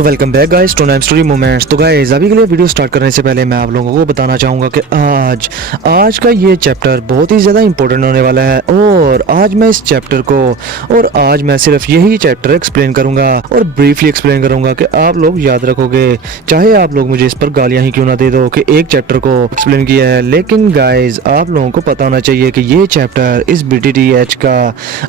So welcome back guys to नाइम story moments. तो guys अभी के लिए वीडियो स्टार्ट करने से पहले मैं आप लोगों को बताना चाहूँगा कि आज का ये चैप्टर बहुत ही ज़्यादा इंपॉर्टेंट होने वाला है और आज मैं इस चैप्टर को और आज मैं सिर्फ यही चैप्टर एक्सप्लेन करूँगा और ब्रीफली एक्सप्लेन करूँगा कि आप लोग याद रखोगे, चाहे आप लोग मुझे इस पर गालियाँ ही क्यों ना दे दो कि एक चैप्टर को एक्सप्लेन किया है। लेकिन गाइज आप लोगों को पता होना चाहिए कि ये चैप्टर इस BTTH का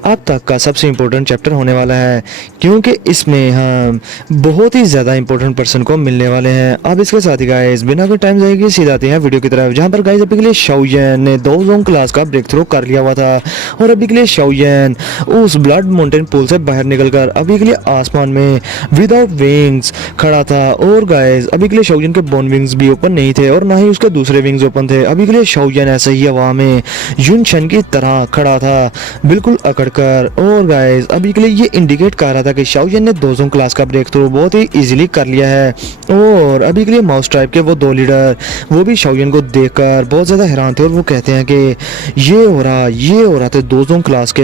अब तक का सबसे इम्पोर्टेंट चैप्टर होने वाला है, क्योंकि इसमें हम बहुत ही ज़्यादा इंपॉर्टेंट पर्सन को मिलने वाले हैं। अब इसके साथ ही गाइस बिना कोई टाइम जाएगी सीधा आते हैं वीडियो की तरफ, जहां पर गाइस अभी के लिए शाओयन ने 2 जोन क्लास का ब्रेक थ्रू कर लिया हुआ था और अभी के लिए शाओयन उस ब्लड माउंटेन पूल से बाहर निकलकर अभी के लिए आसमान में विदाउट विंग्स खड़ा था। और गाइस अभी के लिए शाओयन के बोन विंग्स भी ओपन नहीं थे और ना ही उसके दूसरे विंग्स ओपन थे। अभी के लिए शाओयन ऐसे ही हवा में युनशन की तरह खड़ा था, बिल्कुल अकड़कर। और गाइस अभी के लिए ये इंडिकेट कर रहा था कि शाओयन ने 2 जोन क्लास का ब्रेक थ्रू बहुत ही इजीली कर लिया है। और अभी के लिए माउस ट्राइब के वो 2 लीडर वो भी शाओयन को देखकर बहुत ज़्यादा हैरान थे और वो कहते हैं कि ये हो रहा तो 2 जोन क्लास के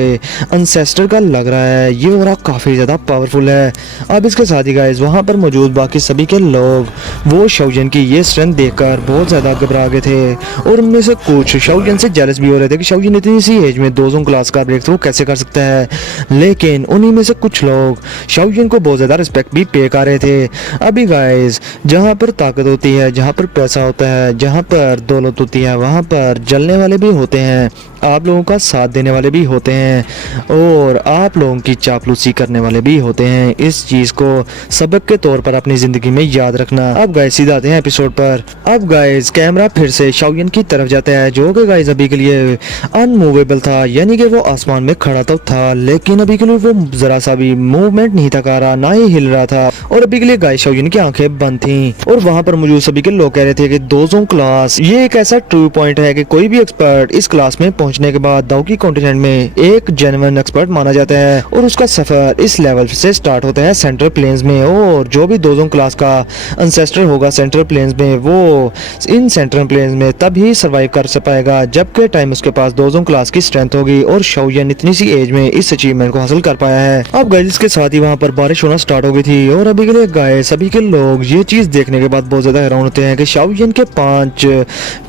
अनसेस्टर का लग रहा है, ये हो रहा काफ़ी ज़्यादा पावरफुल है। अब इसके साथ ही गाइस वहाँ पर मौजूद बाकी सभी के लोग वो शाओयन की ये स्ट्रेंथ देखकर बहुत ज़्यादा घबरा गए थे और उनमें से कुछ शाओयन से जेलस भी हो रहे थे कि शाओयन इतनी सी एज में 2 जोन क्लास का ब्रेक थ्रू कैसे कर सकता है। लेकिन उन्हीं में से कुछ लोग शाओयन को बहुत ज़्यादा रिस्पेक्ट भी पे कर रहे थे। अभी गाइस जहाँ पर ताकत होती है, जहाँ पर पैसा होता है, जहाँ पर दौलत होती है, वहाँ पर जलने वाले भी होते हैं, आप लोगों का साथ देने वाले भी होते हैं और आप लोगों की चापलूसी करने वाले भी होते हैं। इस चीज़ को सबक के तौर पर अपनी ज़िंदगी में याद रखना। अब गाइस सीधा आते हैं एपिसोड पर। अब गाइस कैमरा फिर से शाओयन की तरफ जाता है, जो कि गाइस अभी के लिए अनमूवेबल था, यानी कि वो आसमान में खड़ा तो था लेकिन अभी के लिए वो जरा सा भी मूवमेंट नहीं था कर रहा, ना ही हिल रहा था। और अभी के लिए गाइस शाओयन की आंखें बंद थी और वहाँ पर मौजूद सभी के लोग कह रहे थे कि 2 जोन क्लास ये एक ऐसा ट्रू पॉइंट है कि कोई भी एक्सपर्ट इस क्लास में पहुंचने के बाद दाओकी कॉन्टिनेंट में एक जेन्युइन एक्सपर्ट माना जाता है और उसका सफर इस लेवल से स्टार्ट होता है सेंट्रल प्लेन्स में। और जो भी 2 जोन क्लास का एंसेस्टर होगा सेंट्रल प्लेन्स में, वो इन सेंट्रल प्लेन्स में तभी सर्वाइव कर पाएगा जबकि टाइम उसके पास 2 जोन क्लास की स्ट्रेंथ होगी। और शाओयन इतनी सी एज में इस अचीवमेंट को हासिल कर पाया है। अब गाइस के साथ ही वहाँ पर बारिश होना स्टार्ट हो गई थी और अभी के लिए गाइस सभी के लोग ये चीज देखने के बाद बहुत ज्यादा हैरान होते हैं कि शाओयन के 5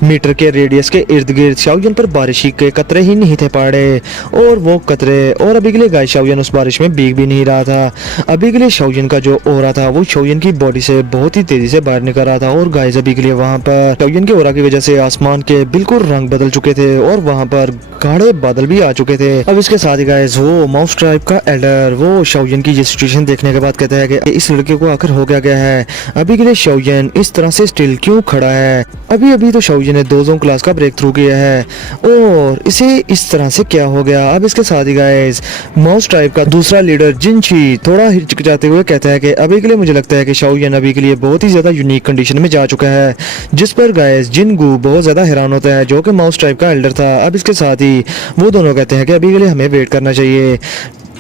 मीटर के रेडियस के इर्द गिर्द शाओयन पर बारिश के कतरे ही नहीं थे पड़े और वो कतरे। और अभी के लिए गाइस शाओयन उस बारिश में भीग भी नहीं रहा था। अभी के लिए शाओयन का जो ओरा था वो शाओयन की बॉडी से बहुत ही तेजी से बाहर निकल रहा था। और गाइस अभी के लिए वहाँ पर शाओयन के ओरा की वजह से आसमान के बिल्कुल रंग बदल चुके थे और वहाँ पर गाढ़े बादल भी आ चुके थे। अब इसके साथ ही गाइस वो माउस ट्राइब का एल्डर वो शाओयन की ये सिचुएशन देखने के बाद कहता है कि इस लड़के को आखिर हो क्या गया है, अभी के लिए शाओयन इस तरह से स्टिल क्यों खड़ा है। अभी तो शाओयन ने 2 जोन क्लास का ब्रेक थ्रू किया है और इसे इस तरह से क्या हो गया। अब इसके साथ ही गाइस माउस ट्राइब का दूसरा लीडर जिनची थोड़ा हिचकिचाते हुए कहता है कि अभी के लिए मुझे लगता है कि शाओयन अभी के लिए बहुत ही ज्यादा यूनिक कंडीशन में जा चुका है, जिस पर गाइस जिनगू बहुत ज्यादा हैरान होता है, जो कि माउस ट्राइब का एल्डर था। अब इसके साथ ही वो दोनों कहते हैं कि अभी के लिए हमें वेट करना चाहिए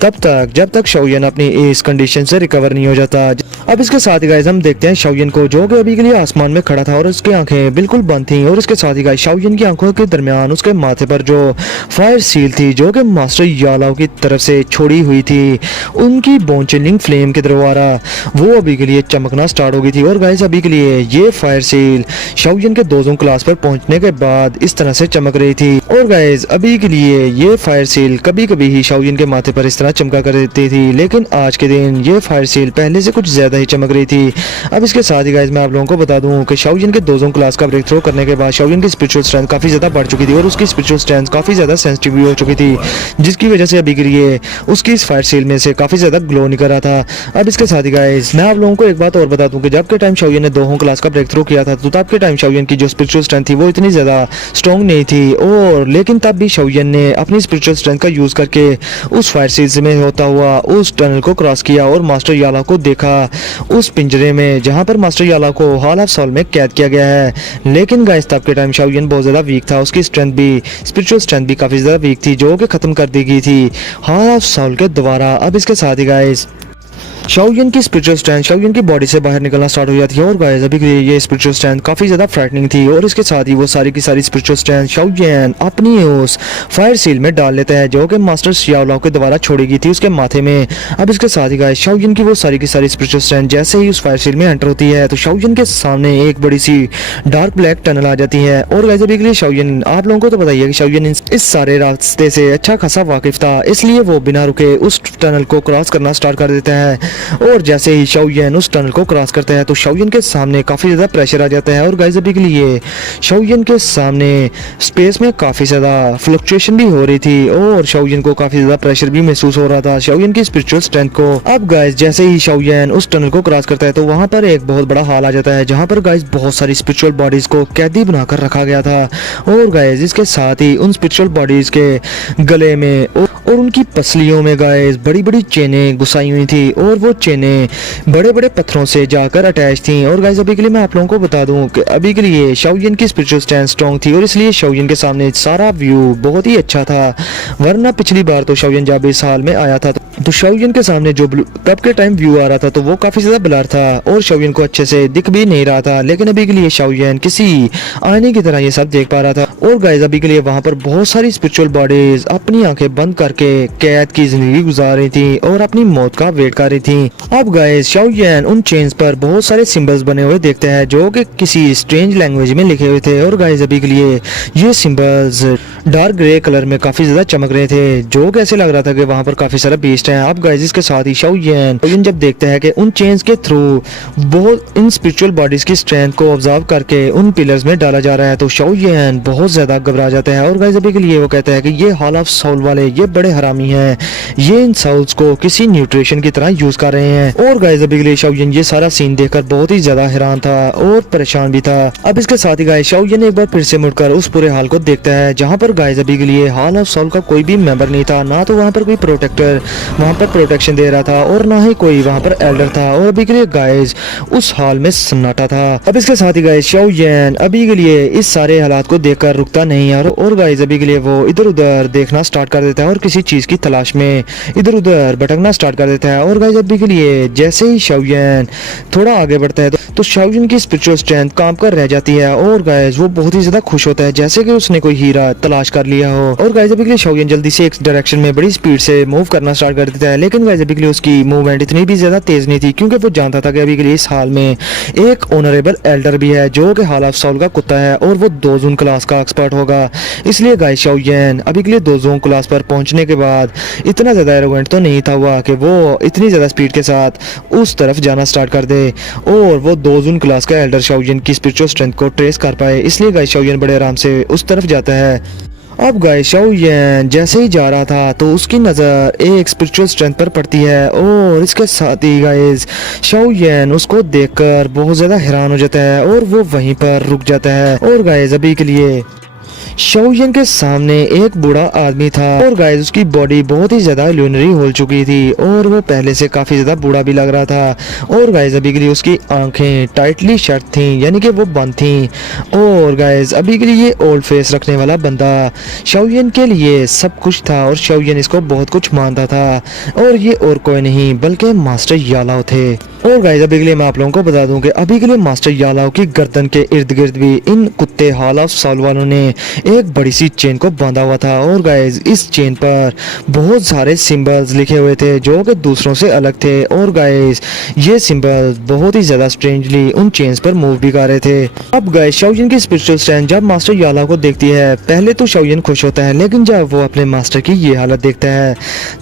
तब तक जब तक शाओयन अपनी इस कंडीशन से रिकवर नहीं हो जाता। अब इसके साथ ही गाइस हम देखते हैं शाओयन को, जो कि अभी के लिए आसमान में खड़ा था और उसकी आंखें बिल्कुल बंद थी। और इसके साथ ही गाइस शाओयन की आंखों के दरमियान उसके माथे पर जो फायर सील थी, जो कि मास्टर यालाओ की तरफ से छोड़ी हुई थी, उनकी बोन चिलिंग फ्लेम के द्वारा वो अभी के लिए चमकना स्टार्ट हो गई थी। और गाइस अभी के लिए ये फायर सील शाओयन के 2 जोन क्लास पर पहुंचने के बाद इस तरह से चमक रही थी। और गाइस अभी के लिए ये फायर सील कभी कभी ही शाओयन के माथे पर इस तरह चमका कर देती थी, लेकिन आज के दिन ये फायर सील पहले से कुछ ज्यादा ही चमक रही थी। अब इसके साथ ही गाइस मैं आप लोगों को बता दूं कि शाओयन के 2 जोन क्लास का ब्रेक थ्रू करने के बाद शाओयन की स्पिरिचुअल स्ट्रेंथ काफी ज्यादा बढ़ चुकी थी और उसकी स्पिरिचुअल स्ट्रेंथ काफी ज्यादा सेंसिटिव भी हो चुकी थी, जिसकी वजह से अभी के लिए उसकी इस फायर सील में से काफी ज्यादा ग्लो निकल रहा था। अब इसके साथ ही गाइस मैं आप लोगों को एक बात और बता दूं कि जब के टाइम शाओयन ने 2 जोन क्लास का ब्रेक थ्रू किया था तो तब के टाइम शाओयन की जो स्पिरिचुअल स्ट्रेंथ थी वो इतनी ज्यादा स्ट्रॉन्ग नहीं थी। और लेकिन तब भी शाओयन ने अपनी स्पिरिचुअल स्ट्रेंथ का यूज करके उस फायर सील में होता हुआ उस टनल को क्रॉस किया और मास्टर याला को देखा उस पिंजरे में जहां पर मास्टर याला को हॉल ऑफ सोल में कैद किया गया है। लेकिन गाइस तब के टाइम शाओयन बहुत ज्यादा वीक था, उसकी स्ट्रेंथ भी स्पिरिचुअल स्ट्रेंथ भी काफी ज्यादा वीक थी, जो कि खत्म कर दी गई थी हॉल ऑफ सोल के द्वारा। अब इसके साथ ही गाइस शाओयन की स्पिरिचुअल स्ट्रेंथ शाओयन की बॉडी से बाहर निकलना स्टार्ट हो जाती है और गाइस अभी के लिए ये स्पिरिचुअल स्ट्रेंथ काफी ज्यादा फ्राइटनिंग थी और इसके साथ ही वो सारी की सारी स्पिरिचुअल स्ट्रेंथ शाओयन अपनी उस फायर सील में डाल लेता है जो कि मास्टर शियाओलाओ के द्वारा छोड़ी गई थी उसके माथे में। अब इसके साथ ही गाइस शाओयन की वो सारी की सारी स्पिरिचुअल स्ट्रेंथ जैसे ही उस फायर सील में एंटर होती है तो शाओयन के सामने एक बड़ी सी डार्क ब्लैक टनल आ जाती है। और गाइस अभी के लिए शाओयन, आप लोगों को तो बताइए कि शाओयन इस सारे रास्ते से अच्छा खासा वाकिफ था, इसलिए वो बिना रुके उस टनल को क्रॉस करना स्टार्ट कर देता है। और जैसे ही शाओयन उस टनल को क्रॉस करता है तो शाओयन के सामने काफी ज्यादा प्रेशर आ जाता है और गाइस अभी के लिए शाओयन के सामने स्पेस में काफी ज्यादा फ्लक्चुएशन भी हो रही थी और शाओयन को काफी ज्यादा प्रेशर भी महसूस हो रहा था शाओयन की स्पिरिचुअल स्ट्रेंथ को। अब गाइस जैसे ही शाओयन उस टनल को क्रॉस करता है तो वहां पर एक बहुत बड़ा हॉल आ जाता है जहां पर गाइस बहुत सारी स्पिरिचुअल बॉडीज को कैदी बनाकर रखा गया था और गाइस इसके साथ ही उन स्पिरिचुअल बॉडीज के गले में और उनकी पसलियों में गाइस बड़ी बड़ी चेनें घुसाई हुई थी और वो चेनें बड़े बड़े पत्थरों से जाकर अटैच थी। और गाइस अभी के लिए मैं आप लोगों को बता दूं कि अभी के लिए शाओयन की स्पिरिचुअल स्ट्रेंथ स्ट्रॉन्ग थी और इसलिए शाओयन के सामने सारा व्यू बहुत ही अच्छा था, वरना पिछली बार तो शाओयन जब इस हाल में आया था तो शाओयन के सामने जो तब के टाइम व्यू आ रहा था तो वो काफी ज्यादा ब्लर था और शाओयन को अच्छे से दिख भी नहीं रहा था, लेकिन अभी के लिए शाओयन किसी आईने की तरह ये सब देख पा रहा था। और गाइस अभी के लिए वहां पर बहुत सारी स्पिरिचुअल बॉडीज अपनी आंखें बंद करके कैद की जिंदगी गुजार रही थी और अपनी मौत का वेट कर रही थी। अब गाइस शाओयन उन चेन्स पर बहुत सारे सिंबल्स बने हुए देखते हैं जो कि किसी स्ट्रेंज लैंग्वेज में लिखे हुए थे और गाइस अभी के लिए ये सिंबल्स डार्क ग्रे कलर में काफी ज्यादा चमक रहे थे जो कि ऐसे लग रहा था कि वहां पर काफी सारा बीस्ट है। अब गाइस इसके साथ ही शाओयन जब देखते हैं कि उन चेन्स के थ्रू बहुत इन स्पिरिचुअल बॉडीज की स्ट्रेंथ को ऑब्जर्व करके उन पिलर्स में डाला जा रहा है तो शाओयन बहुत ज्यादा घबरा जाता है और गाइस अभी के लिए वो कहता है कि ये हॉल ऑफ सोल वाले ये बड़े हरामी हैं, ये इन सोल्स को किसी न्यूट्रिशन की तरह यूज कर रहे हैं। और गाइस अभी के लिए शाओयन ये सारा सीन देखकर बहुत ही ज्यादा हैरान था और परेशान भी था। अब इसके साथ ही गाइस शाओयन एक बार फिर से मुड़कर उस पूरे हॉल को देखता है जहां पर गाइस अभी के लिए हॉल ऑफ सोल का कोई भी मेंबर नहीं था, ना तो वहां पर कोई प्रोटेक्टर वहां पर प्रोटेक्शन दे रहा था और ना ही कोई वहां पर एल्डर था और अभी के लिए गाइस उस हॉल में सन्नाटा था। अब इसके साथ ही गाइस शाओयन अभी के लिए इस सारे हालात को देखकर रुकता नहीं है और गाइस अभी के लिए वो इधर उधर देखना स्टार्ट कर देता है और किसी चीज की तलाश में इधर उधर भटकना स्टार्ट कर देता है। और गाइस अभी के लिए जैसे ही शाओयन थोड़ा आगे बढ़ता है तो शाओयन की स्पिरिचुअल स्ट्रेंथ काम कर रह जाती है और गाइस वो बहुत ही ज्यादा खुश होता है जैसे कि उसने कोई हीरा तलाश कर लिया हो। और गाइस अभी के लिए शाओयन जल्दी से एक डायरेक्शन में बड़ी स्पीड से मूव करना स्टार्ट कर देता है, लेकिन गाइस अभी के लिए उसकी मूवमेंट इतनी भी ज्यादा तेज नहीं थी क्योंकि वो जानता था कि अभी के लिए इस हाल में एक ऑनरेबल एल्डर भी है जो कि हॉल ऑफ सोल का कुत्ता है और वो 2 जून क्लास का एक्सपर्ट होगा। इसलिए गाइस शाओयन अभी के लिए 2 जून क्लास पर पहुंचने के बाद इतना ज्यादा एरोगेंट तो नहीं था हुआ कि वो इतनी ज्यादा स्पीड के साथ उस तरफ जाना स्टार्ट कर दे और वो 2 जून क्लास का एल्डर शाओयन की स्पिरिचुअल स्ट्रेंथ को ट्रेस कर पाए। इसलिए गाइस शाओयन बड़े आराम से उस तरफ जाता है। अब गाइस शाओयन जैसे ही जा रहा था तो उसकी नज़र एक स्पिरिचुअल स्ट्रेंथ पर पड़ती है और इसके साथ ही गाइस शाओयन उसको देखकर बहुत ज़्यादा हैरान हो जाता है और वो वहीं पर रुक जाता है। और गाइस अभी के लिए शाओयन के सामने एक बूढ़ा आदमी था और गाइस उसकी बॉडी बहुत ही ज्यादा इल्यूमिनरी हो चुकी थी और वो पहले से काफी ज्यादा बूढ़ा भी लग रहा था और गाइस अभी के लिए उसकी आंखें टाइटली शट थी यानी कि वो बंद थी। और गाइस अभी के लिए ये ओल्ड फेस रखने वाला बंदा शाओयन के लिए सब कुछ था और शाओयन इसको बहुत कुछ मानता था और ये और कोई नहीं बल्कि मास्टर यालाओ थे। और गाइस अभी के लिए मैं आप लोगों को बता दूं कि अभी के लिए मास्टर यालाओ की गर्दन के इर्द गिर्द भी इन कुत्ते हॉल ऑफ सोल वालों ने एक बड़ी सी चेन को बांधा हुआ था और गाइस इस चेन पर बहुत सारे सिंबल्स लिखे हुए थे जो कि दूसरों से अलग थे और गाइस ये सिंबल्स बहुत ही ज्यादा स्ट्रेंजली उन चेन्स पर मूव भी कर रहे थे। अब गाइस शाओयन की स्पिरिचुअल स्ट्रेंथ जब मास्टर यालाओ को देखती है पहले तो शाओयन खुश होता है, लेकिन जब वो अपने मास्टर की ये हालत देखता है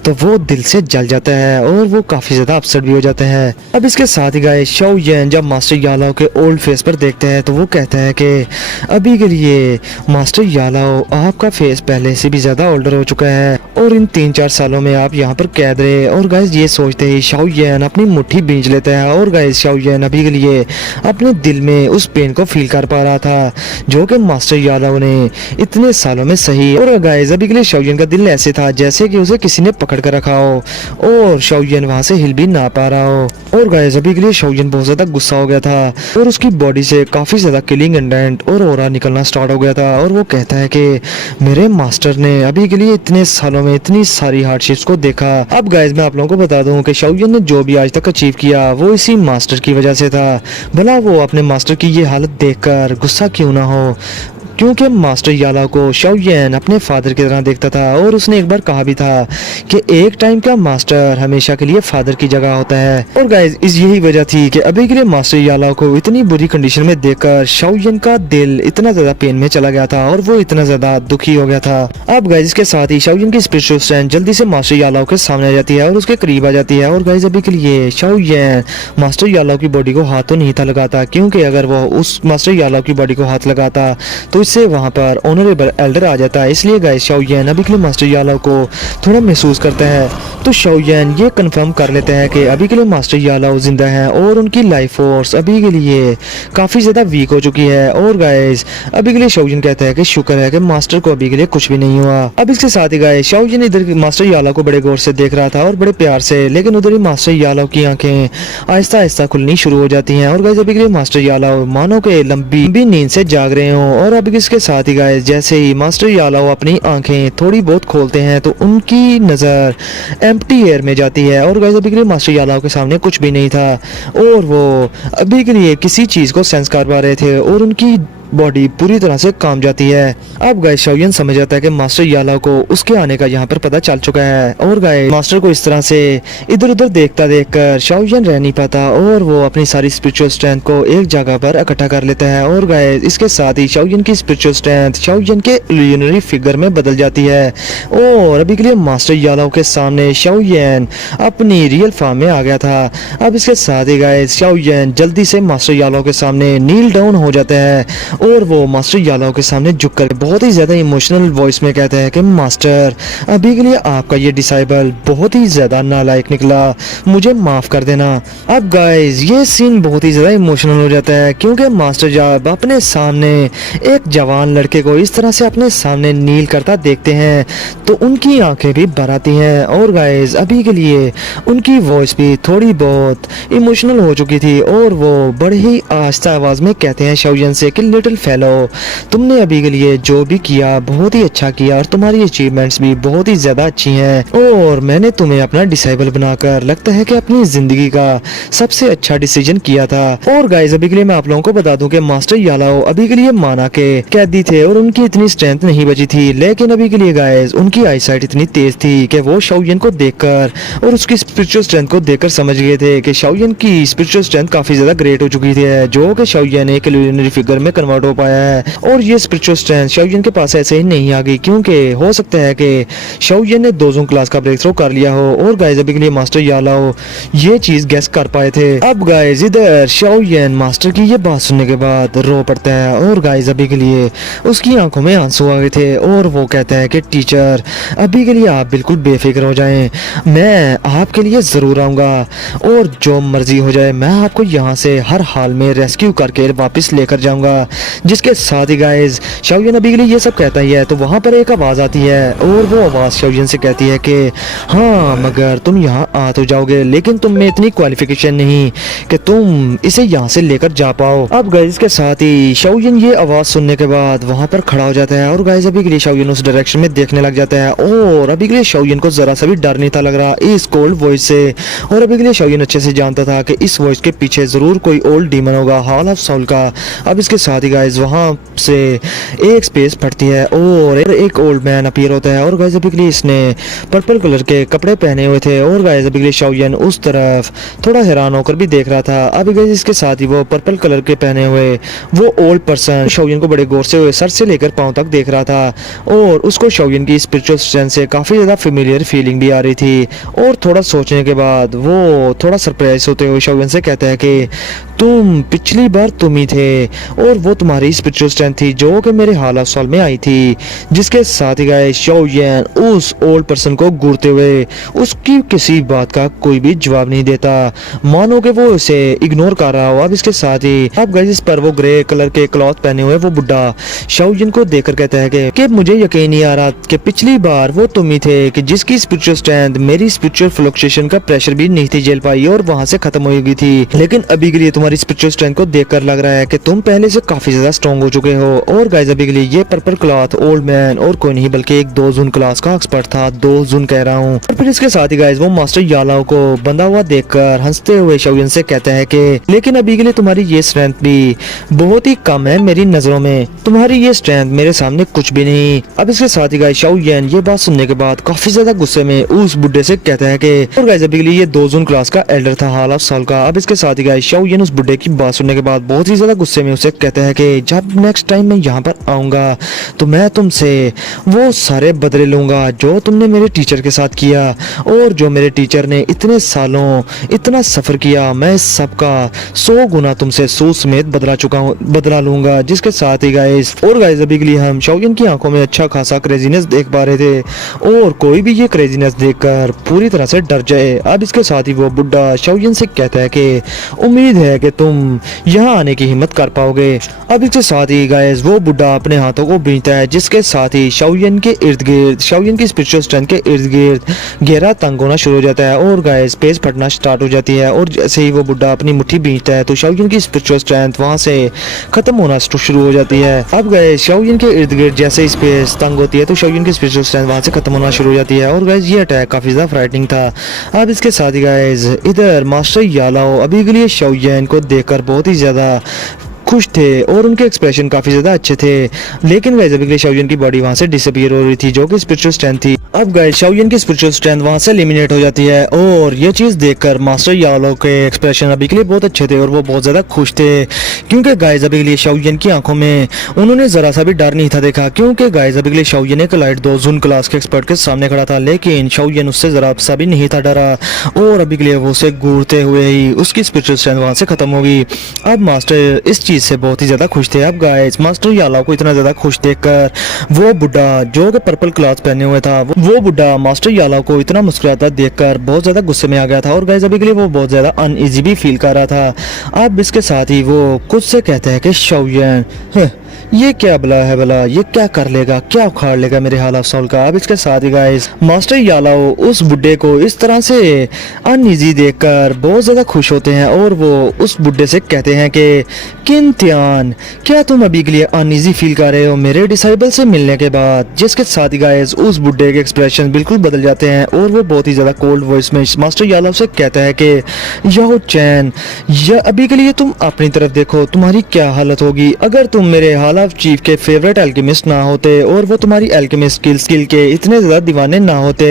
तो वो दिल से जल जाता है और वो काफी ज्यादा अपसेट भी हो जाते हैं। अब इसके साथ ही गाइस शाओयन जब मास्टर यालाओ के ओल्ड फेस पर देखते हैं तो वो कहता है कि अभी के लिए मास्टर यालाओ आपका फेस पहले से भी ज्यादा ओल्डर हो चुका है और इन 3-4 सालों में आप यहाँ पर कैद रहे। और गाइस ये सोचते ही शाओयन अपनी मुट्ठी भींच लेता है और गाइस शाओयन अभी के लिए अपने दिल में उस पेन को फील कर पा रहा था जो कि मास्टर यालाओ ने इतने सालों में सही। और गाइस अभी के लिए शाओयन का दिल ऐसे था जैसे कि उसे किसी ने पकड़ कर रखा हो और शाओयन वहां से हिल भी ना पा रहा हो। और गाइस अभी के लिए शाओयन बहुत ज्यादा गुस्सा हो गया था और उसकी बॉडी से काफी ज्यादा किलिंग इंटेंट और ऑरा निकलना स्टार्ट हो गया था और वो कहता है कि मेरे मास्टर ने अभी के लिए इतने सालों में इतनी सारी हार्डशिप्स को देखा। अब गाइस मैं आप लोगों को बता दूं कि शाओयन ने जो भी आज तक अचीव किया वो इसी मास्टर की वजह से था। भला वो अपने मास्टर की ये हालत देखकर गुस्सा क्यों ना हो, क्योंकि मास्टर यालाओ को शाओयन अपने फादर की तरह देखता था और उसने एक बार कहा भी था कि एक टाइम का मास्टर हमेशा के लिए फादर की जगह होता है। और गाइस इस यही वजह थी कि अभी के लिए मास्टर यालाओ को इतनी बुरी कंडीशन में देखकर शाओयन का दिल इतना ज्यादा पेन में चला गया था और वो इतना ज्यादा दुखी हो गया था। अब गाइस इसके साथ ही शाओयन की स्पिरिचुअल स्ट्रेंथ जल्दी से मास्टर यालाओ के सामने आ जाती है और उसके करीब आ जाती है। और गाइस अभी के लिए शाओयन मास्टर यालाओ की बॉडी को हाथ तो नहीं था लगाता, क्योंकि अगर वो उस मास्टर यालाओ की बॉडी को हाथ लगाता तो इससे वहां पर ऑनरेबल एल्डर आ जाता है। इसलिए गाइस शाओयन अभी के लिए मास्टर यालाओ को थोड़ा महसूस करता है। तो शाओयन ये कंफर्म कर लेते हैं कि अभी के लिए मास्टर यालाओ जिंदा हैं और उनकी लाइफ फोर्स अभी के लिए काफी ज्यादा वीक हो चुकी है। और गाइस अभी के लिए शाओयन कहता है कि शुक्र है कि मास्टर को अभी के लिए कुछ भी नहीं हुआ। अब इसके साथ ही गाइस शाओयन इधर मास्टर यालाओ को बड़े गौर से देख रहा था और बड़े प्यार से, लेकिन उधर ही मास्टर यालाओ की आंखें आहिस्ता आहिस्ता खुलनी शुरू हो जाती हैं। और गाइस अभी के लिए मास्टर यालाओ मानो के लंबी नींद से जाग रहे हो। और अभी इसके साथ ही गाइस जैसे ही मास्टर यालाओ अपनी आंखें थोड़ी बहुत खोलते हैं तो उनकी नजर एम्प्टी एयर में जाती है। और गाइस अभी के लिए मास्टर यालाओ के सामने कुछ भी नहीं था और वो अभी के लिए किसी चीज को सेंस कर पा रहे थे और उनकी बॉडी पूरी तरह से काम जाती है। अब गाइस शाओयन समझ जाता है कि मास्टर यालाओ को उसके आने का यहाँ पर पता चल चुका है। और गाइस मास्टर को इस तरह से इधर उधर देखता देखकर शाओयन रह नहीं पाता और वो अपनी सारी स्पिरिचुअल स्ट्रेंथ को एक जगह पर इकट्ठा कर लेता है। और गाइस इसके साथ ही शाओयन की स्पिरिचुअल स्ट्रेंथ शाओयन के इल्यूमिनरी फिगर में बदल जाती है और अभी के लिए मास्टर यालाओ के सामने शाओयन अपनी रियल फॉर्म में आ गया था। अब इसके साथ ही गाइस शाओयन जल्दी से मास्टर यालाओ के सामने नील डाउन हो जाता है और वो मास्टर यालाओ के सामने झुककर बहुत ही ज्यादा इमोशनल वॉइस में कहता है कि मास्टर अभी के लिए आपका ये डिसाइबल बहुत ही ज्यादा नालायक निकला, मुझे माफ कर देना। अब गाइस ये सीन बहुत ही ज्यादा इमोशनल हो जाता है क्योंकि मास्टर जब अपने सामने एक जवान लड़के को इस तरह से अपने सामने नील करता देखते हैं तो उनकी आंखें भी भर आती हैं। और गाइस अभी के लिए उनकी वॉइस भी थोड़ी बहुत इमोशनल हो चुकी थी और वो बड़े ही आहिस्ता आवाज में कहते हैं शाओयन से कि लिटिल फेलो, तुमने अभी के लिए जो भी किया बहुत ही अच्छा किया और तुम्हारी अचीवमेंट्स भी बहुत ही ज्यादा अच्छी हैं और मैंने तुम्हें अपना डिसाइबल बनाकर लगता है कि अपनी जिंदगी का सबसे अच्छा डिसीजन किया था। और गाइस अभी के लिए मैं आप लोगों को बता दूं कि मास्टर यालाओ अभी के लिए माना के कैदी थे और उनकी इतनी स्ट्रेंथ नहीं बची थी, लेकिन अभी के लिए गाइस उनकी आईसाइट इतनी तेज थी कि वो शाओयन को देखकर और उसकी स्पिरिचुअल स्ट्रेंथ को देखकर समझ गए थे कि शाओयन की स्पिरिचुअल स्ट्रेंथ काफी ज्यादा ग्रेट हो चुकी थी, जो कि शाओयन एक इल्यूमिनरी फिगर में कन्वर्ट हो पाया है। और ये स्पिरिचुअल स्ट्रेंथ शाओयन के पास ऐसे ही नहीं आ गई क्योंकि हो सकता है कि शाओयन ने दोजों क्लास का ब्रेक थ्रू कर लिया हो और गाइस अभी के लिए मास्टर यालाओ ये चीज गेस कर पाए थे। अब गाइस इधर शाओयन मास्टर की ये बात सुनने के बाद रो पड़ता है और गाइस अभी के लिए उसकी आंखों में आंसू आ गए थे और वो कहता है कि टीचर अभी के लिए आप बिल्कुल बेफिक्र हो जाएं, मैं आपके लिए जरूर आऊंगा और जो मर्जी हो जाए मैं आपको यहाँ से हर हाल में रेस्क्यू करके वापस लेकर जाऊंगा। जिसके साथ ही गाइस शाओयन अभी के लिए ये सब कहता ही है तो वहां पर एक आवाज आती है और वो आवाज शाओयन से कहती है कि हाँ मगर तुम यहाँ आ तो जाओगे लेकिन तुम में इतनी क्वालिफिकेशन नहीं कि तुम इसे यहाँ से लेकर जा पाओ। अब गाइस के साथ ही शाओयन ये आवाज सुनने के बाद वहां पर खड़ा हो जाता है और गाइस अभी के लिए शाओयन उस डायरेक्शन में देखने लग जाता है और अभी के लिए शाओयन को जरा सा भी डर नहीं था लग रहा इस कोल्ड वॉइस से। और अभी के लिए शाओयन अच्छे से जानता था कि इस वॉइस के पीछे जरूर कोई ओल्ड डीमन होगा, हॉल ऑफ सोल का। अब इसके साथ ही गाइस वहां से एक स्पेस फटती है और एक ओल्ड मैन अपीयर होता है और गाइस अभी के लिए इसने पर्पल कलर के कपड़े पहने हुए थे और गाइस अभी के लिए शाओयन उस तरफ थोड़ा हैरान होकर भी देख रहा था। अभी गाइस इसके साथ ही वो पर्पल कलर के पहने हुए वो ओल्ड पर्सन शाओयन को बड़े गौर से हुए सर से लेकर पांव तक देख रहा था और उसको शाओयन की स्पिरिचुअल स्ट्रेंथ से काफी ज्यादा फेमिलियर फीलिंग भी आ रही थी। और थोड़ा सोचने के बाद वो थोड़ा सरप्राइज होते हुए शाओयन से कहता है कि तुम पिछली बार तुम ही थे और वो तुम्हारी स्पिरिचुअल स्ट्रेंथ थी जो कि मेरे हाल ऑफ सॉल में आई थी, जिसके साथ ही गाइस शाओयन उस ओल्ड पर्सन को घूरते हुए उसकी किसी बात का कोई भी जवाब नहीं देता, मानो कि वो उसे इग्नोर कर रहा हो। अब इसके साथ ही अब गाइस इस पर वो ग्रे कलर के क्लॉथ पहने हुए वो बुड्ढा शाओयन को देखकर कहता है कि मुझे यकीन नहीं आ रहा कि पिछली बार वो तुम ही थे कि जिसकी स्पिरिचुअल स्ट्रेंथ मेरी स्पिरिचुअल फ्लक्चुएशन का प्रेशर भी नहीं थी झेल पाई और वहां से खत्म हो गई थी, लेकिन अभी के लिए तुम्हारी स्पिरिचुअल स्ट्रेंथ को देखकर लग रहा है कि तुम पहले से काफी ज्यादा स्ट्रॉन्ग हो चुके हो। और गाइस अभी के लिए ये पर्पल क्लॉथ ओल्ड मैन और कोई नहीं बल्कि एक 2 जून क्लास का एक्सपर्ट था, 2 जून कह रहा हूँ। और फिर इसके साथ ही गाइस वो मास्टर यालाओ को बंधा हुआ देखकर हंसते हुए शाओयन से कहता है कि लेकिन अभी के लिए तुम्हारी ये स्ट्रेंथ भी बहुत ही कम है मेरी नजरों में, तुम्हारी ये स्ट्रेंथ मेरे सामने कुछ भी नहीं। अब इसके साथ ही गाइस शाओयन ये बात सुनने के बाद काफी ज्यादा गुस्से में उस बुड्ढे से कहता है कि और गाइस अभी के लिए ये 2 जून क्लास का एल्डर था हाल ऑफ साल का। अब इसके साथ ही गाइस शाओयन उस बुड्ढे की बात सुनने के बाद बहुत ही ज्यादा गुस्से में उसे कहता है कि जब नेक्स्ट टाइम मैं यहाँ पर आऊंगा तो मैं तुमसे वो सारे बदले लूंगा जो तुमने मेरे टीचर के साथ किया और जो मेरे टीचर ने इतने सालों इतना सफर किया, मैं सबका 100 गुना तुमसे सूद समेत बदला लूंगा। जिसके साथ ही गाइस और गाइस अभी के लिए हम शाओयन की आंखों में अच्छा खासा क्रेजीनेस देख पा रहे थे और कोई भी ये क्रेजीनेस देखकर पूरी तरह से डर जाए। अब इसके साथ ही वो बुड्ढा शाओयन से कहता है कि उम्मीद है कि तुम यहाँ आने की हिम्मत कर पाओगे। अब इसके साथ ही गाइस वो बुड्ढा अपने हाथों को बीनता है, जिसके साथ ही शाओयन के इर्द गिर्द शाओयन की स्पिरिचुअल स्ट्रेंथ के इर्द गिर्द गहरा तंग होना शुरू हो जाता है और गाइस स्पेस फटना स्टार्ट हो जाती है। और जैसे ही वो बुड्ढा अपनी मुट्ठी बीनता है तो शाओयन की स्पिरिचुअल स्ट्रेंथ वहां से खत्म होना शुरू हो जाती है। अब गाइस शाओयन के इर्द गिर्द जैसे ही स्पेस तंग होती है तो शाओयन की स्पिरिचुअल स्ट्रेंथ वहां से खत्म होना शुरू हो जाती है। और गाइस ये अटैक काफी ज्यादा फ्राइटनिंग था। अब इसके साथ ही गाइस इधर मास्टर यालाओ अभी के लिए शाओयन को देखकर बहुत ही ज्यादा खुश थे और उनके एक्सप्रेशन काफी ज्यादा अच्छे थे, लेकिन गाइस अभी के लिए शाओयन की बॉडी वहां से डिसअपीयर हो रही थी जो कि स्पिरिचुअल स्ट्रेंथ थी। अब गाइस शाओयन की स्पिरिचुअल स्ट्रेंथ वहां से एलिमिनेट हो जाती है और ये चीज देखकर मास्टर यालो के एक्सप्रेशन अभी के लिए बहुत अच्छे थे और वो बहुत ज्यादा खुश थे, क्योंकि गाइस अभी के लिए शाओयन की आंखों में उन्होंने जरा सा भी डर नहीं था देखा, क्योंकि गाइस अभी के लिए शाओयन एक लाइट 2 जून क्लास के एक्सपर्ट के सामने खड़ा था, लेकिन शाओयन उससे जरा सा भी नहीं था डरा और अभी के लिए वो उसे घूरते हुए ही उसकी स्पिरिचुअल स्ट्रेंथ वहां से खत्म होगी। अब मास्टर इस चीज से बहुत ही ज्यादा खुश थे। अब गाइस मास्टर यालाओ को इतना ज्यादा खुश देखकर वो बुड्ढा जो कि पर्पल क्लॉथ पहने हुए था वो बुड्ढा मास्टर यालाओ को इतना मुस्कुराता देखकर बहुत ज्यादा गुस्से में आ गया था और गाइस अभी के लिए वो बहुत ज्यादा अनईजी भी फील कर रहा था। अब इसके साथ ही वो खुद से कहते हैं कि शाओयन ये क्या बला है भला, ये क्या कर लेगा, क्या उखाड़ लेगा मेरे हाल ऑफ सोल का। अब इसके साथ ही गाइस मास्टर यालाओ उस बुड्ढे को इस तरह से अनईजी देखकर बहुत ज्यादा खुश होते हैं और वो उस बुड्ढे से कहते हैं कि किंतियान क्या तुम अभी के लिए अनईजी फील कर रहे हो मेरे डिसाइबल से मिलने के बाद। जिसके साथ ही गाइस उस बुड्ढे के एक्सप्रेशन बिल्कुल बदल जाते हैं और वो बहुत ही ज्यादा कोल्ड वॉइस में मास्टर यालाओ से कहता है कि याओ चैन या अभी के लिए तुम अपनी तरफ देखो, तुम्हारी क्या हालत होगी अगर तुम मेरे हाल ऑफ चीफ के फेवरेट एल्केमिस्ट ना होते और वो तुम्हारी एल्केमिस्ट स्किल के इतने ज्यादा दीवाने ना होते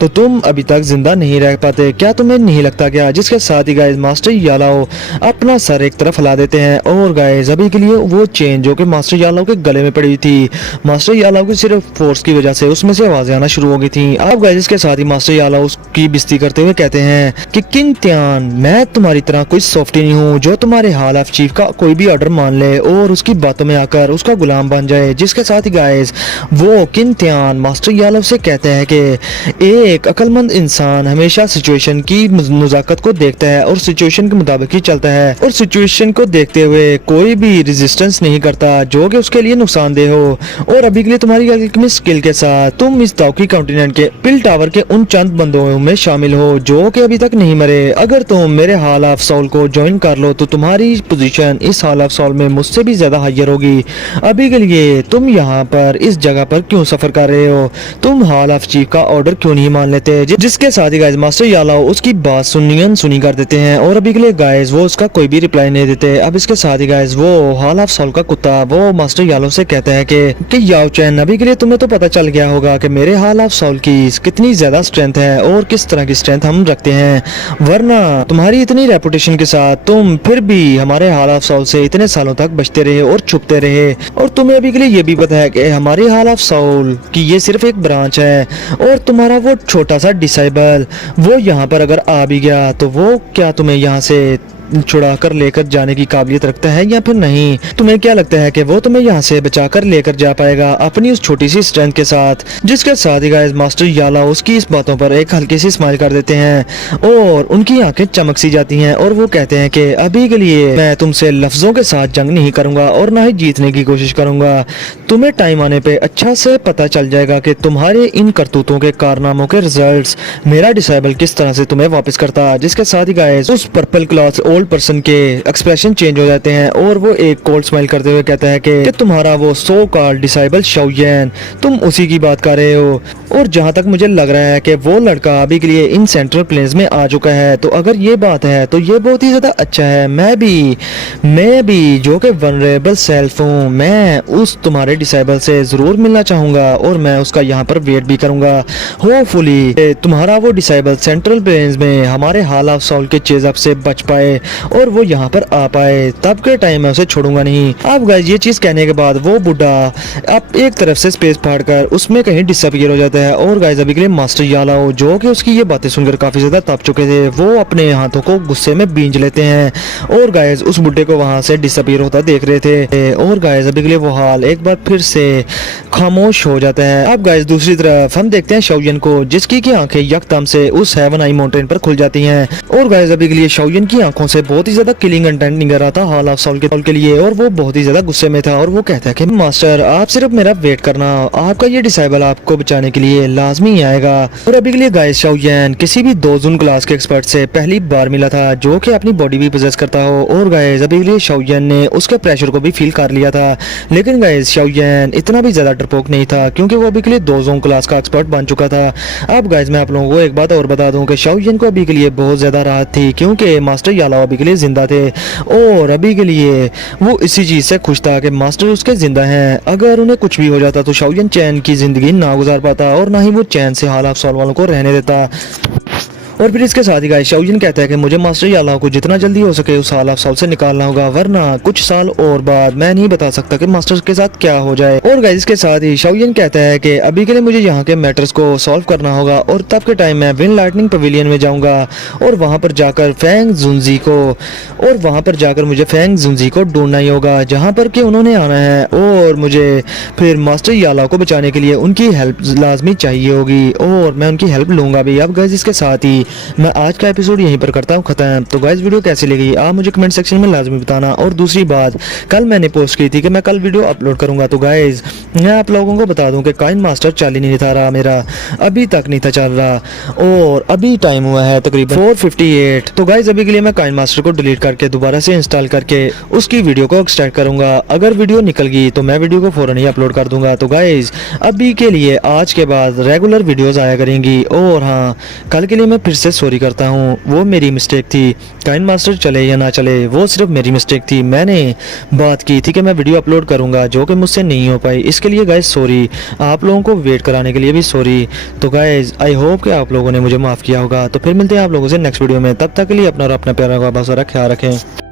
तो तुम अभी तक जिंदा नहीं रह पाते, क्या तुम्हें नहीं लगता क्या। जिसके साथ ही गाइस मास्टर यालाओ अपना सर एक तरफ हिला देते हैं और गाइस अभी के लिए वो चेन जो कि मास्टर यालाओ के गले में पड़ी थी, मास्टर यालाओ की सिर्फ फोर्स की वजह से उसमें से आवाजें आना शुरू हो गई थी। अब गाइस इसके साथ ही मास्टर यालाओ उसकी बिस्ती करते हुए कहते हैं कि किंतियान मैं तुम्हारी तरह कोई सॉफ्टी नहीं हूँ जो तुम्हारे हाल ऑफ चीफ का कोई भी ऑर्डर मान ले और उसकी बातों में आकर उसका गुलाम बन जाए। जिसके साथ ही गाइस वो किंतियान मास्टर यालाओ से कहते हैं कि एक अक्लमंद इंसान हमेशा सिचुएशन की नजाकत को देखता है और सिचुएशन के मुताबिक ही चलता है और सिचुएशन को देखते हुए कोई भी रेजिस्टेंस नहीं करता जो कि उसके लिए नुकसानदेह हो। और अभी के लिए तुम्हारी एल्केमिस्ट स्किल के साथ तुम इस दाउकी कॉन्टिनेंट के पिल टावर के उन चंद बंदों में शामिल हो जो कि अभी तक नहीं मरे। अगर तुम मेरे हाल ऑफ सोल को ज्वाइन कर लो तो तुम्हारी पोजीशन इस हाल ऑफ सोल में मुझसे भी ज्यादा हायर होगी। अभी के लिए तुम यहाँ पर इस जगह पर क्यों सफर कर रहे हो, तुम हाल ऑफ चीफ का ऑर्डर क्यों नहीं मान लेते। जिसके साथ ही गाइस मास्टर यालाओ उसकी बात सुनी कर देते हैं और अभी के लिए गाइस वो उसका कोई भी रिप्लाई नहीं देते। अब इसके साथ ही गाइस वो हाल ऑफ सोल का कुत्ता वो मास्टर यालाओ से कहता है कि याओ चैन अभी के लिए तुम्हें तो पता चल गया होगा कि मेरे हाल ऑफ सोल की कितनी ज्यादा स्ट्रेंथ है और किस तरह की स्ट्रेंथ हम रखते हैं, वरना तुम्हारी इतनी रेपुटेशन के साथ तुम फिर भी हमारे हाल ऑफ सोल से इतने सालों तक बचते रहे और छुपते रहे। और तुम्हें अभी के लिए ये भी पता है कि हमारे हाल ऑफ सोल की ये सिर्फ एक ब्रांच है और तुम्हारा वो छोटा सा डिसाइबल वो यहाँ पर अगर आ भी गया तो वो क्या तुम्हें यहाँ से छुड़ा कर लेकर जाने की काबिलियत रखता है या फिर नहीं। तुम्हें क्या लगता है कि वो तुम्हें यहाँ से बचा कर लेकर जा पाएगा अपनी उस छोटी सी स्ट्रेंथ के साथ? जिसके साथ ही गाइस मास्टर याला उसकी इस बातों पर एक हल्की सी स्माइल कर देते हैं और उनकी आंखें चमक सी जाती हैं और वो कहते हैं कि अभी के लिए मैं तुमसे लफ्जों के साथ जंग नहीं करूंगा और ना ही जीतने की कोशिश करूंगा। तुम्हें टाइम आने पे अच्छा से पता चल जाएगा कि तुम्हारे इन करतूतों के कारनामों के रिजल्ट्स मेरा डिसेबल किस तरह से तुम्हें वापस करता। जिसके साथ ही गाइस उस पर्पल क्लॉथ ओल्ड पर्सन के एक्सप्रेशन चेंज हो जाते हैं और वो एक कोल्ड स्माइल करते हुए कहता है कि तुम्हारा वो सो कॉल्ड डिसेबल शाओयेन, तुम उसी की बात कर रहे हो। और जहां तक मुझे लग रहा है कि वो लड़का अभी के लिए इन सेंट्रल प्लेन्स में आ चुका है, तो अगर ये बात है तो ये बहुत ही ज्यादा अच्छा है। मैं भी जो कि वनरेबल सेल्फ हूँ, मैं उस तुम्हारे डिसेबल से जरूर मिलना चाहूंगा और मैं उसका यहाँ पर वेट भी करूंगा। होपफुली तुम्हारा वो डिसेबल सेंट्रल प्लेन्स में हमारे हाल ऑफ सॉल के चेज अप से बच पाए और वो यहाँ पर आ पाए, तब के टाइम मैं उसे छोड़ूंगा नहीं। अब गाइस ये चीज कहने के बाद वो बुढ़ा अब एक तरफ से स्पेस फाड़कर उसमें कहीं डिसअपीयर हो जाता है और गाइस अभी के लिए मास्टर यालाओ जो कि उसकी ये बातें सुनकर काफी ज्यादा तप चुके थे, वो अपने हाथों को गुस्से में बींज लेते हैं और गाइस उस बुड्ढे को वहां से डिसअपीयर होता देख रहे थे। और गाइस अभी के लिए वो हाल एक बार फिर से खामोश हो जाता है। अब गाइस दूसरी तरफ हम देखते हैं शाओयेन को, जिसकी की आंखें यकदम से उस हेवन आई माउंटेन पर खुल जाती हैं और गाइस अभी के लिए शाओयेन की आंखों से बहुत ही ज्यादा किलिंग इंटेंट निकल रहा था हाल ऑफ सॉल के लिए और वो बहुत ही ज्यादा गुस्से में था और वो कहता है कि मास्टर आप सिर्फ मेरा वेट करना, आपका ये डिसेबल आपको बचाने के लिए लाजमी आएगा। और अभी के लिए गाइस शाओयेन किसी भी दोजुन क्लास के एक्सपर्ट से पहली बार मिला था जो कि अपनी बॉडी भी पोजेस करता हो और गाइस अभी के लिए शाओयेन ने उसके प्रेशर को भी फील कर लिया था। लेकिन गाइस शाओयेन इतना भी ज्यादा डरपोक नहीं था क्योंकि वो अभी के लिए दोजुन क्लास का एक्सपर्ट बन चुका था। अब गाइस मैं आप लोगों को एक बात और बता दूं कि शाओयेन को अभी के लिए बहुत ज्यादा राहत थी क्योंकि मास्टर यालाओ अभी के लिए जिंदा थे और अभी के लिए वो इसी चीज से खुश था कि मास्टर उसके जिंदा हैं। अगर उन्हें कुछ भी हो जाता तो शाओयेन चैन की जिंदगी ना गुजार पाता और ना ही वो चैन से हाल ऑफ सॉल वालों को रहने देता। और फिर इसके साथ ही गाइस शाओयेन कहता है कि मुझे मास्टर यालाओ को जितना जल्दी हो सके उस हाल ऑफ सॉल से निकालना होगा, वरना कुछ साल और बाद मैं नहीं बता सकता कि मास्टर के साथ क्या हो जाए। और गाइस इसके साथ ही शाओयेन कहता है कि अभी के लिए मुझे यहाँ के मैटर्स को सॉल्व करना होगा और तब के टाइम मैं विन लाइटनिंग पवेलियन में जाऊंगा और वहां पर जाकर मुझे फेंग जुनजी को ढूंढना ही होगा जहाँ पर कि उन्होंने आना है और मुझे फिर मास्टर यालाओ को बचाने के लिए उनकी हेल्प लाजमी चाहिए होगी और मैं उनकी हेल्प लूंगा भी। अब गाइस इसके साथ ही मैं आज का एपिसोड यहीं पर करता हूँ खत्म। तो गाइस वीडियो कैसी लगी आप मुझे कमेंट सेक्शन में लाजमी बताना। और दूसरी बात, कल मैंने पोस्ट की थी कि मैं कल वीडियो अपलोड करूंगा, तो गाइस मैं आप लोगों को बता दूं कि काइन मास्टर चल ही नहीं था रहा, मेरा अभी तक नहीं था चल रहा और अभी टाइम हुआ है तकरीबन 4:58। तो गाइस अभी के लिए मैं काइन मास्टर को डिलीट करके दोबारा से इंस्टॉल करके उसकी वीडियो को एक्सट्रैक्ट करूंगा। अगर वीडियो निकल गई तो मैं वीडियो को फौरन ही अपलोड कर दूंगा। तो गाइस अभी के लिए आज के बाद रेगुलर वीडियोस आया करेंगी। और हाँ, कल के लिए मैं फिर से सॉरी करता हूँ, वो मेरी मिस्टेक थी। काइन मास्टर चले या ना चले वो सिर्फ मेरी मिस्टेक थी। मैंने बात की थी कि मैं वीडियो अपलोड करूंगा जो कि मुझसे नहीं हो पाई, इसके लिए गाइस सॉरी। आप लोगों को वेट कराने के लिए भी सॉरी। तो गाइस आई होप कि आप लोगों ने मुझे माफ़ किया होगा। तो फिर मिलते हैं आप लोगों से नेक्स्ट वीडियो में, तब तक के लिए अपना और अपना प्यारा का बहुत सारा ख्याल रखें।